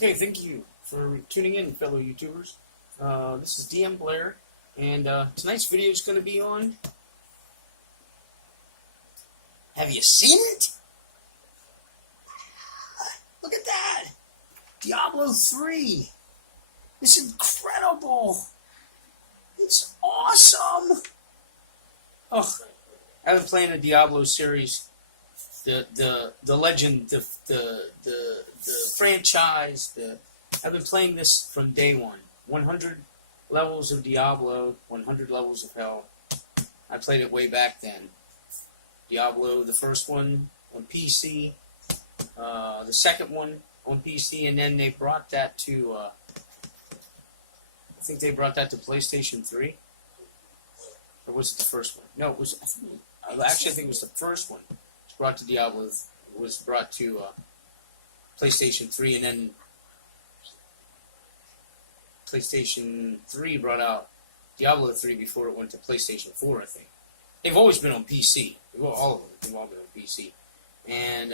Okay, thank you for tuning in, fellow YouTubers. This is DM Blair, and tonight's video is going to be on... Have you seen it? Look at that! Diablo 3! It's incredible! It's awesome! Oh, I've been playing the Diablo series, the legend, the franchise. I've been playing this from day one. 100 levels of Diablo, 100 levels of hell. I played it way back then. Diablo, the first one on PC, the second one on PC, and then they brought that to, I think they brought that to PlayStation 3. Or was it the first one? No, it was, actually I think it was the first one. It was brought to Diablo, it was brought to PlayStation 3, and then PlayStation 3 brought out Diablo 3 before it went to PlayStation 4, I think. They've always been on PC. All of them. They've all been on PC. And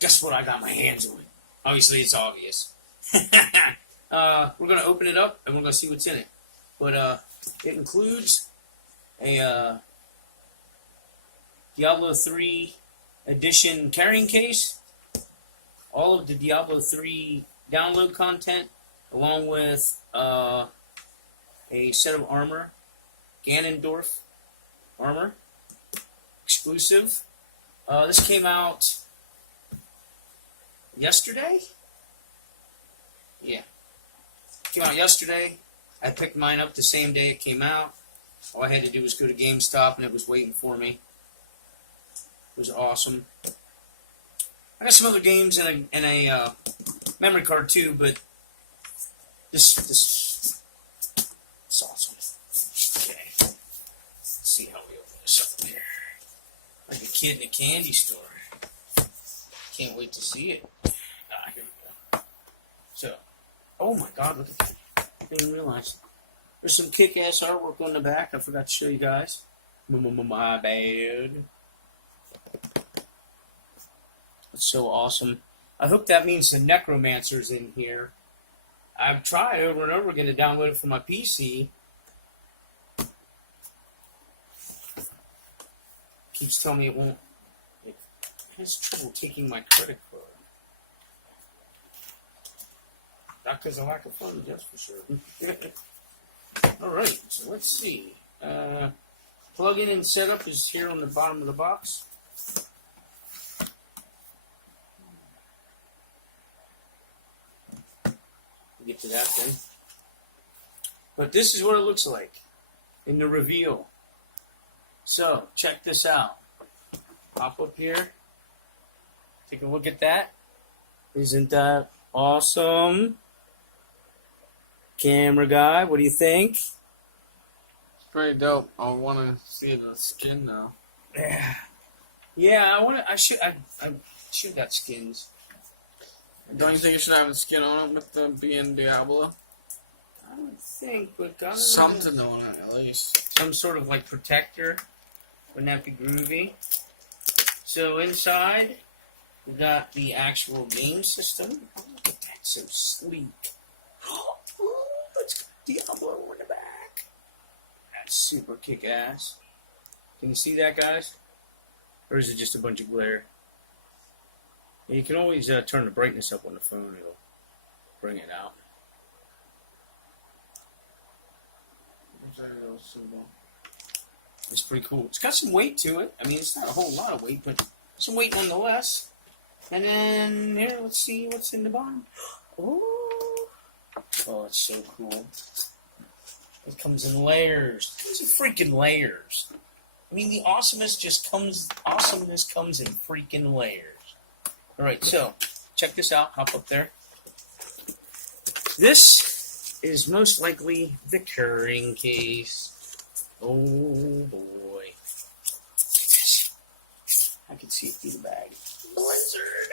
guess what I got my hands on? Obviously, it's obvious. We're going to open it up, and we're going to see what's in it. But it includes a Diablo 3 edition carrying case, all of the Diablo 3 download content, along with a set of armor, Ganondorf armor, exclusive. This came out yesterday? Yeah. Came out yesterday. I picked mine up the same day it came out. All I had to do was go to GameStop and it was waiting for me. It was awesome. I got some other games and a memory card too, but this is awesome. Okay. Let's see how we open this up here. Like a kid in a candy store. Can't wait to see it. Here we go. So, oh my God, look at that. I didn't even realize. There's some kick-ass artwork on the back. I forgot to show you guys. My bad. That's so awesome. I hope that means the Necromancer's in here. I've tried over and over again to download it from my PC. Keeps telling me it won't. It has trouble taking my credit card. Not because of lack of funds, that's for sure. Alright, so let's see. Plug-in and setup is here on the bottom of the box. We'll get to that then. But this is what it looks like in the reveal. So, check this out. Pop up here. Take a look at that. Isn't that awesome? Camera guy, what do you think? It's pretty dope. I want to see the skin now. Yeah, I should have got skins. Don't you think you should have the skin on it with the being Diablo? I would think, but God, something on it at least. Some sort of like protector. Wouldn't that be groovy? So inside, we got the actual game system. Oh, look at that, so sleek. Ooh, it's got Diablo in the back. That's super kick-ass. Can you see that, guys? Or is it just a bunch of glare? And you can always turn the brightness up on the phone. It'll bring it out. It's pretty cool. It's got some weight to it. I mean, it's not a whole lot of weight, but some weight nonetheless. And then, here, let's see what's in the bottom. Oh, it's so cool. It comes in layers. It comes in freaking layers. I mean, the awesomeness comes in freaking layers. Alright, so, check this out. Hop up there. This is most likely the carrying case. Oh boy. I can see it through the bag. Blizzard!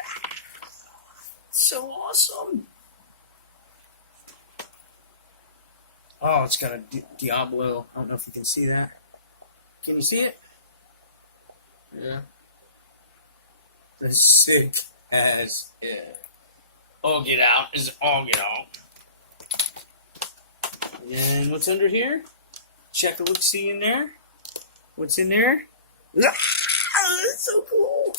So awesome! Oh, it's got a Diablo. I don't know if you can see that. Can you see it? Yeah. The sick as it. All get out is all get out. And what's under here? Check a look-see in there. What's in there? Ah, that's so cool.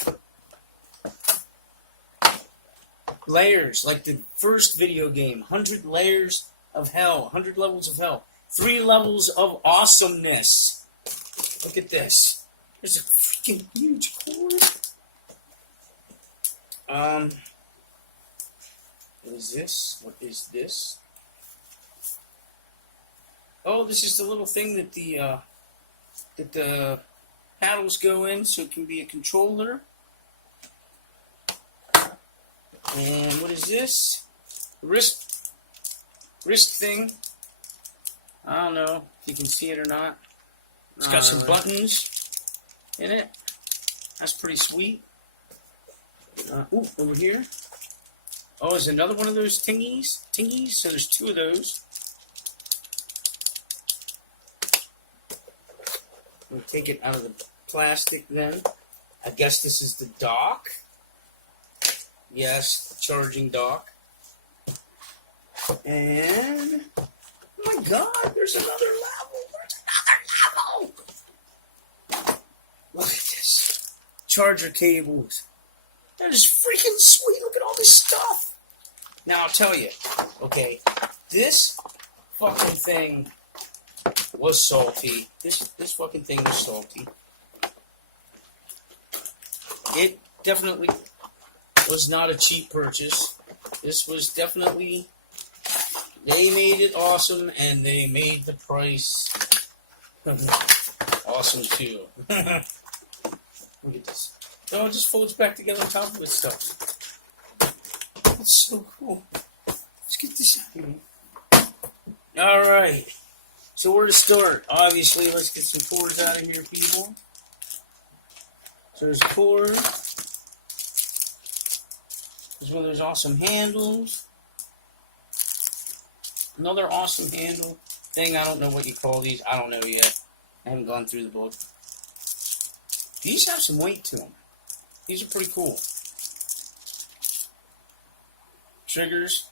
Layers, like the first video game. 100 layers of hell. 100 levels of hell. 3 levels of awesomeness. Look at this. There's a freaking huge cord. What is this? What is this? Oh, this is the little thing that the paddles go in, so it can be a controller. And what is this? Wrist thing. I don't know if you can see it or not. It's got some buttons in it. That's pretty sweet. Ooh, over here. Oh, there's another one of those tingies. So there's 2 of those. We'll take it out of the plastic then. I guess this is the dock. Yes, charging dock. And oh my God, there's another level. Look at this. Charger cables. That is freaking sweet. Look at all this stuff. Now I'll tell you, okay, this fucking thing was salty. This fucking thing was salty. It definitely was not a cheap purchase. This was definitely, they made it awesome, and they made the price awesome too. Look at this. Oh, it just folds back together on top of its stuff. That's so cool. Let's get this out of here. Alright. So where to start? Obviously, let's get some cords out of here, people. So there's a cord. There's one of those awesome handles. Another awesome handle thing. I don't know what you call these. I don't know yet. I haven't gone through the book. These have some weight to them. These are pretty cool. Triggers.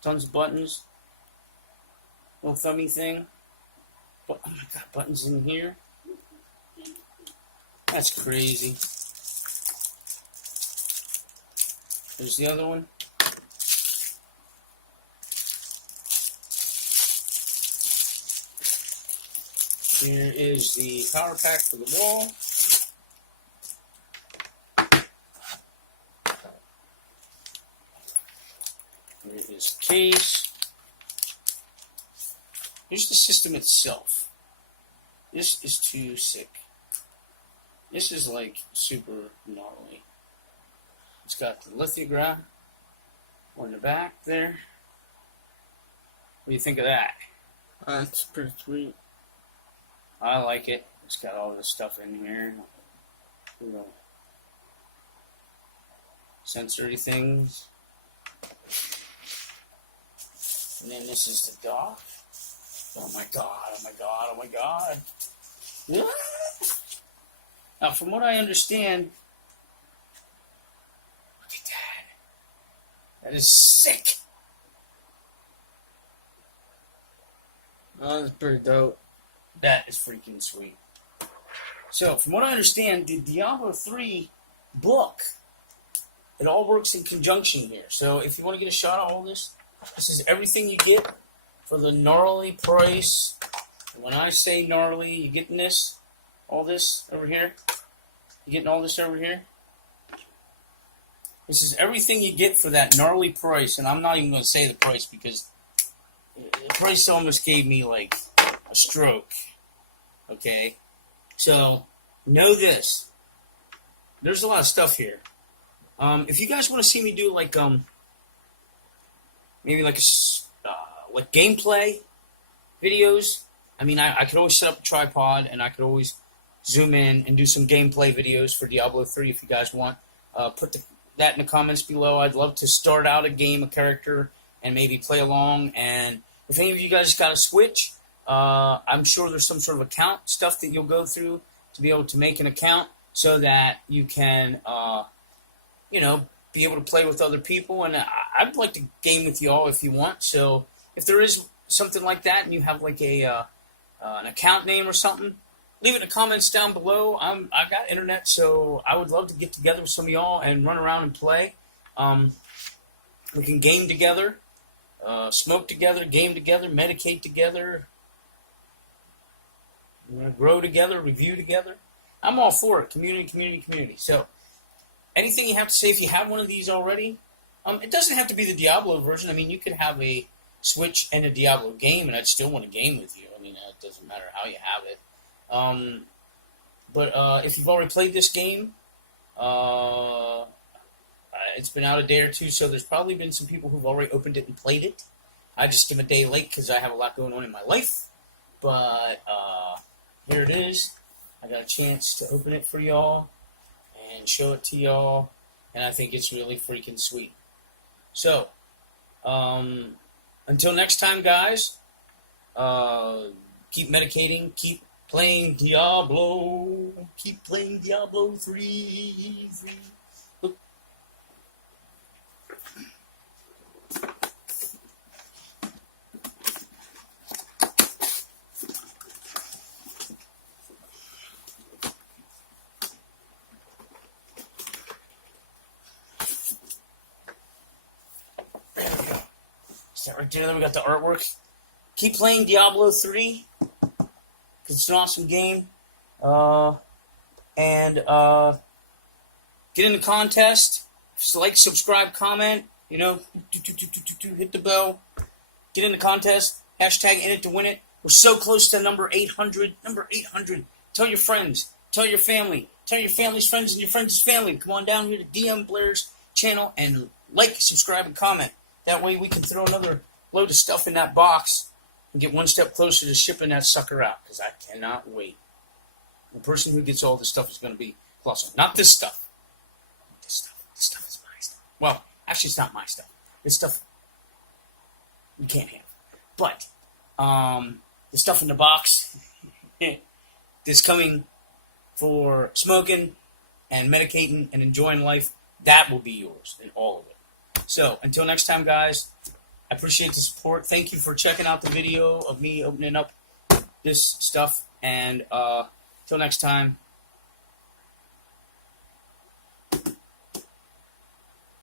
Tons of buttons. Little thummy thing. But, oh my God, buttons in here. That's crazy. There's the other one. Here is the power pack for the wall. Here is the case. Here's the system itself. This is too sick. This is like super gnarly. It's got the lithograph on the back there. What do you think of that? That's pretty sweet. I like it. It's got all this stuff in here. Little sensory things. And then this is the dock. Oh my God, oh my God, oh my God. Now, from what I understand, look at that. That is sick. Oh, that's pretty dope. That is freaking sweet. So, from what I understand, the Diablo 3 book, it all works in conjunction here. So, if you want to get a shot at all this is everything you get for the gnarly price. And when I say gnarly, you getting this? All this over here? You getting all this over here? This is everything you get for that gnarly price. And I'm not even going to say the price because the price almost gave me like a stroke. Okay? So, know this. There's a lot of stuff here. If you guys want to see me do like, maybe like like gameplay videos, I mean, I could always set up a tripod and I could always zoom in and do some gameplay videos for Diablo 3 if you guys want. Put that in the comments below. I'd love to start out a game, a character, and maybe play along. And if any of you guys got a Switch, I'm sure there's some sort of account stuff that you'll go through to be able to make an account so that you can, be able to play with other people. And I'd like to game with y'all if you want. So if there is something like that and you have like an account name or something, leave it in the comments down below. I've got internet, so I would love to get together with some of y'all and run around and play. We can game together, smoke together, game together, medicate together, grow together, review together. I'm all for it. Community, community, community. So anything you have to say, if you have one of these already, it doesn't have to be the Diablo version. I mean, you could have a Switch and a Diablo game, and I'd still want to game with you. I mean, it doesn't matter how you have it. But if you've already played this game, it's been out a day or two, so there's probably been some people who've already opened it and played it. I just am a day late because I have a lot going on in my life. But here it is. I got a chance to open it for y'all and show it to y'all, and I think it's really freaking sweet. So, until next time, guys, keep medicating, keep playing Diablo, keep playing Diablo 3. Look. There we go. Is that right there? Then we got the artwork. Keep playing Diablo 3. It's an awesome game. And get in the contest. Like, subscribe, comment. Hit the bell. Get in the contest. Hashtag in it to win it. We're so close to number 800. Number 800. Tell your friends. Tell your family. Tell your family's friends and your friends' family. Come on down here to DM Blair's channel and like, subscribe, and comment. That way we can throw another load of stuff in that box and get one step closer to shipping that sucker out, because I cannot wait. The person who gets all this stuff is going to be colossal. Not this stuff. This stuff. This stuff is my stuff. Well, actually, it's not my stuff. This stuff you can't have. But the stuff in the box that's coming for smoking and medicating and enjoying life, that will be yours, and all of it. So, until next time, guys, I appreciate the support. Thank you for checking out the video of me opening up this stuff. And till next time,